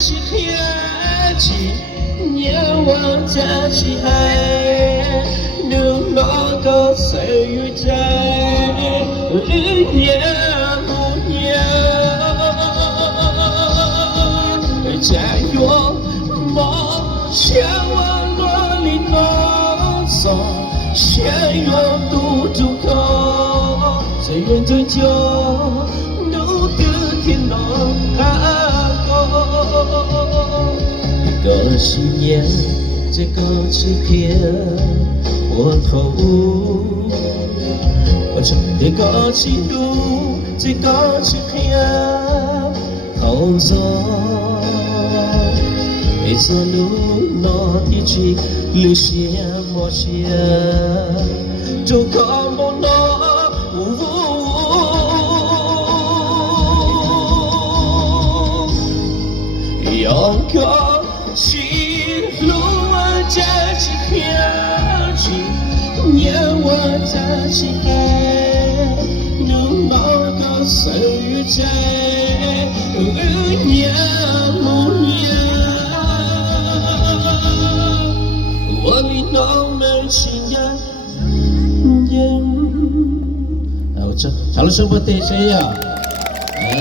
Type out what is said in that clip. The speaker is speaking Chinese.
是天气，夜晚加起爱，流落个岁月在，日夜不眠。假若梦想往落里弄走，相约独渡口，最远最久，路的天龙阿公。一个信念，这个纸片，我头。我从这个起路，这个纸片偷走。每座路落地去，留下默写，就靠梦落。用个心路我加起飘去，年我加起爱，路老个岁月在，年不年，我里弄没情呀，好，唱了什么得谁呀？